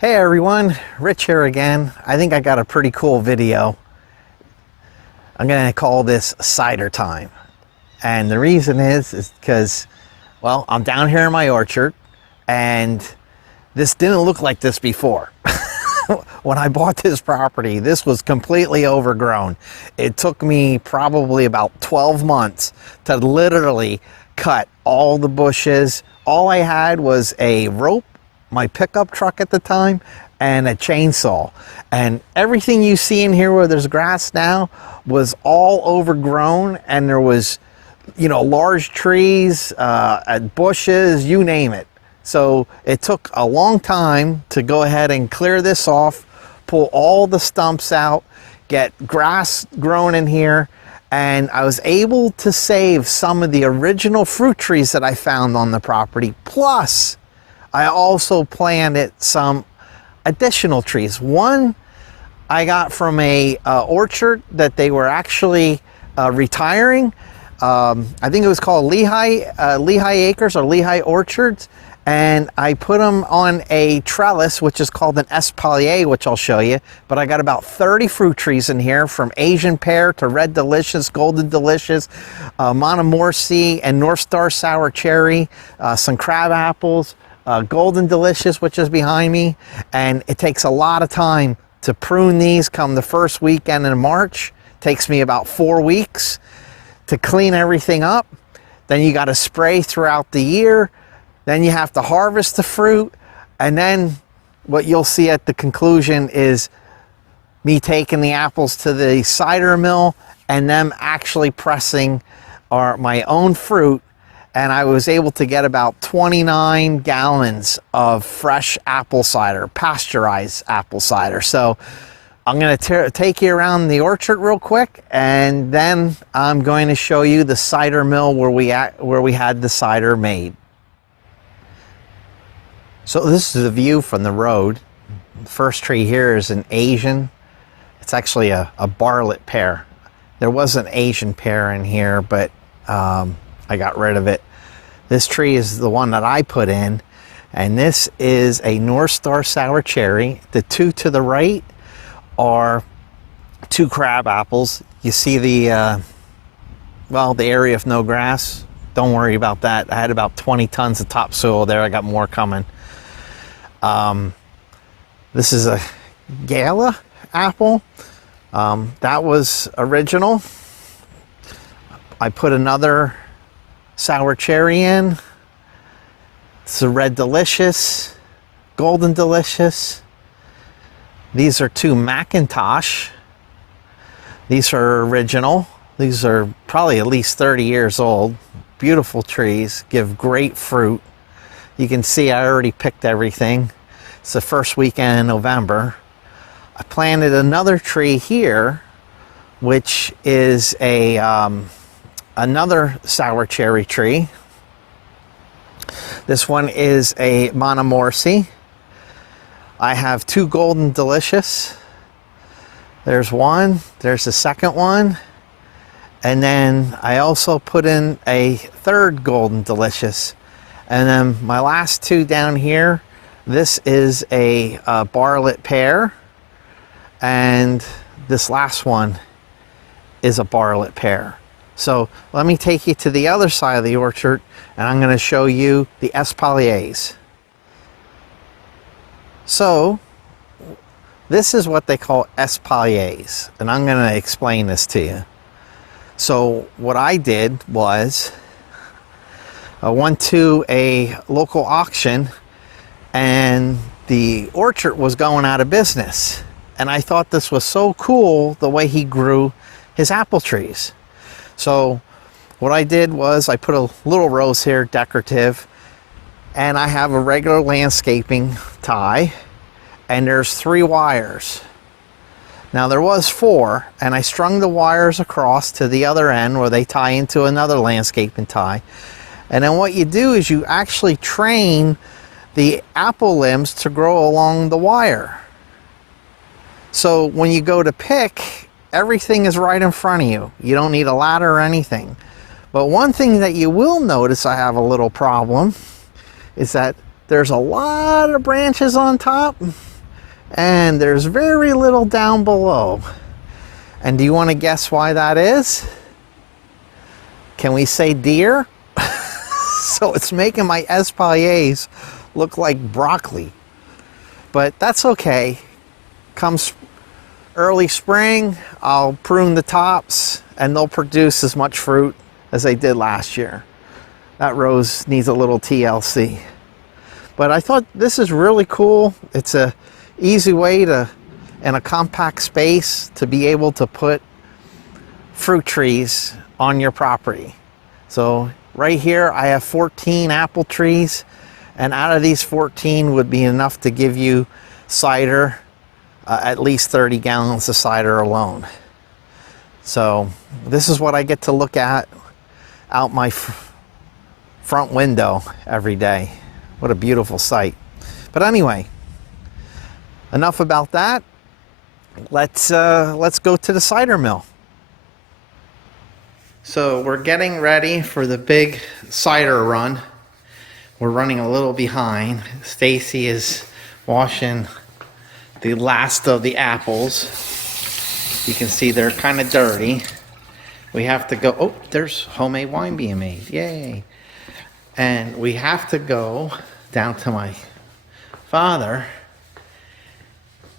Hey everyone, Rich here again. I think I got a pretty cool video. I'm gonna call this Cider Time. And the reason is because, well, I'm down here in my orchard and this didn't look like this before. When I bought this property, this was completely overgrown. It took me probably about 12 months to literally cut all the bushes. All I had was a rope, my pickup truck at the time, and a chainsaw. And everything you see in here where there's grass now was all overgrown, and there was, you know, large trees, bushes, you name it. So it took a long time to go ahead and clear this off, pull all the stumps out, get grass grown in here, and I was able to save some of the original fruit trees that I found on the property. Plus, I also planted some additional trees. One I got from a orchard that they were actually retiring. I think it was called Lehigh Acres or Lehigh Orchards. And I put them on a trellis, which is called an espalier, which I'll show you. But I got about 30 fruit trees in here, from Asian pear to red delicious, golden delicious, Montmorency and North Star sour cherry, some crab apples, golden delicious, which is behind me. And it takes a lot of time to prune these come the first weekend in March. Takes me about 4 weeks to clean everything up. Then you got to spray throughout the year. Then you have to harvest the fruit, and then what you'll see at the conclusion is me taking the apples to the cider mill and them actually pressing my own fruit. And I was able to get about 29 gallons of fresh apple cider, pasteurized apple cider. So I'm going to take you around the orchard real quick, and then I'm going to show you the cider mill where we had the cider made. So this is the view from the road. The first tree here is an Asian. It's actually a barlet pear. There was an Asian pear in here, but I got rid of it. This tree is the one that I put in, and this is a North Star sour cherry. The two to the right are two crab apples. You see the, well, the area of no grass. Don't worry about that. I had about 20 tons of topsoil there. I got more coming. This is a Gala apple. That was original. I put another sour cherry in. It's a red delicious, golden delicious. These are two Macintosh. These are original. These are probably at least 30 years old. Beautiful trees, give great fruit. You can see I already picked everything. It's the first weekend in November. I planted another tree here, which is another sour cherry tree. This one is a Montmorency. I have two golden delicious. There's one, there's the second one. And then I also put in a third golden delicious. And then my last two down here, this is a barlet pear, and this last one is a barlet pear. So let me take you to the other side of the orchard, and I'm going to show you the espaliers. So this is what they call espaliers, and I'm going to explain this to you. So what I did was, I went to a local auction, and the orchard was going out of business. And I thought this was so cool, the way he grew his apple trees. So what I did was I put a little rose here, decorative, and I have a regular landscaping tie, and there's 3 wires. Now there was 4, and I strung the wires across to the other end where they tie into another landscaping tie. And then what you do is you actually train the apple limbs to grow along the wire. So when you go to pick, everything is right in front of you. You don't need a ladder or anything. But one thing that you will notice I have a little problem is that there's a lot of branches on top and there's very little down below. And do you want to guess why that is? Can we say deer? So it's making my espaliers look like broccoli. But that's okay. Comes early spring, I'll prune the tops and they'll produce as much fruit as they did last year. That rose needs a little TLC. But I thought this is really cool. It's a easy way to, in a compact space, to be able to put fruit trees on your property. So right here I have 14 apple trees, and out of these 14 would be enough to give you cider, at least 30 gallons of cider alone. So this is what I get to look at out my front window every day. What a beautiful sight. But anyway, enough about that. Let's go to the cider mill. So we're getting ready for the big cider run. We're running a little behind. Stacy is washing the last of the apples. You can see they're kind of dirty. We have to go, oh, there's homemade wine being made, yay. And we have to go down to my father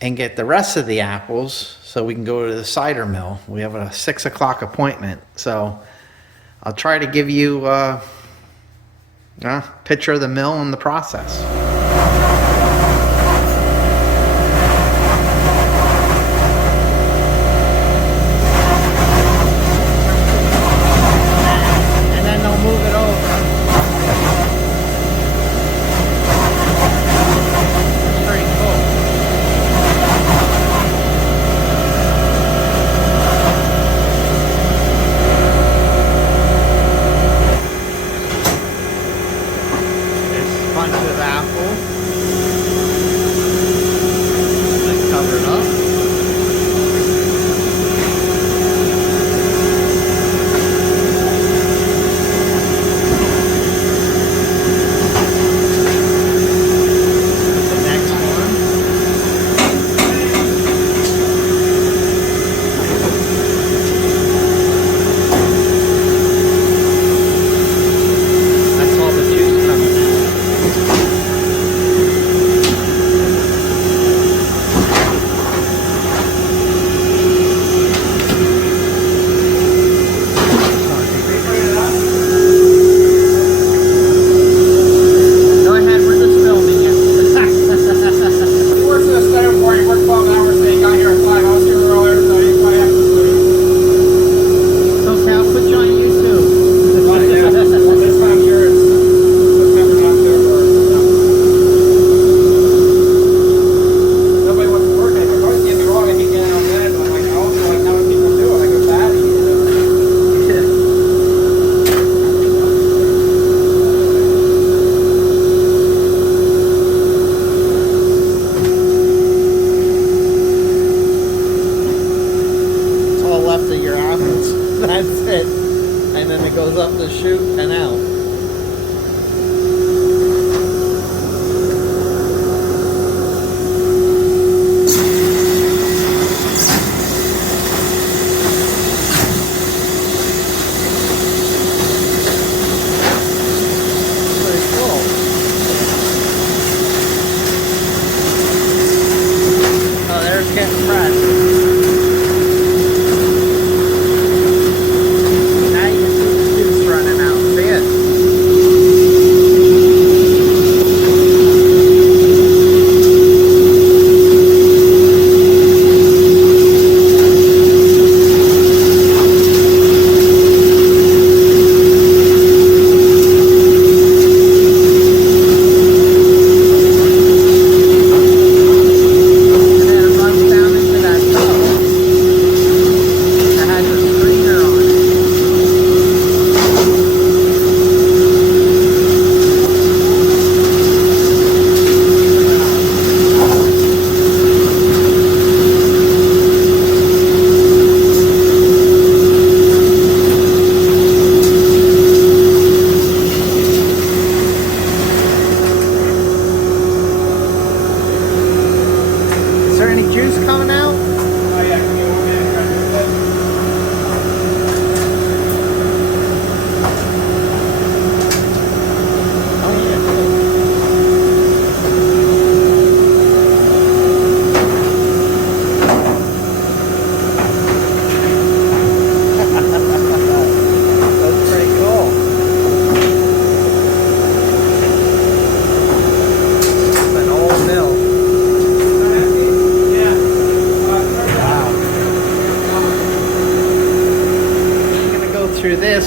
and get the rest of the apples so we can go to the cider mill. We have a 6 o'clock appointment. So I'll try to give you a picture of the mill and the process. Bunch of apples.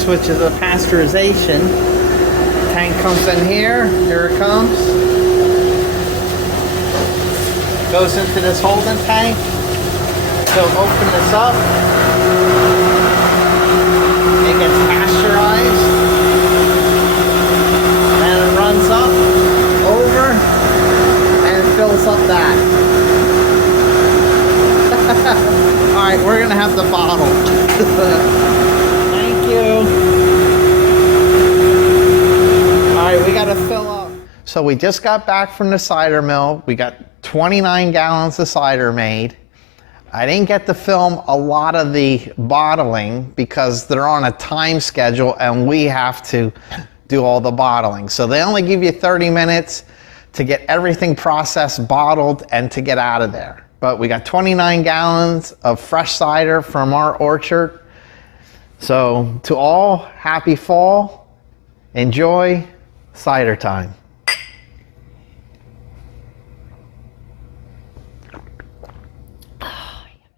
this, which is a pasteurization. Tank comes in here. Here it comes. Goes into this holding tank. So open this up. It gets pasteurized. And it runs up, over, and it fills up that. Alright, we're gonna have the bottle. Thank you. Alright, we gotta fill up. So we just got back from the cider mill. We got 29 gallons of cider made. I didn't get to film a lot of the bottling because they're on a time schedule and we have to do all the bottling. So they only give you 30 minutes to get everything processed, bottled, and to get out of there. But we got 29 gallons of fresh cider from our orchard. So to all, happy fall. Enjoy cider time.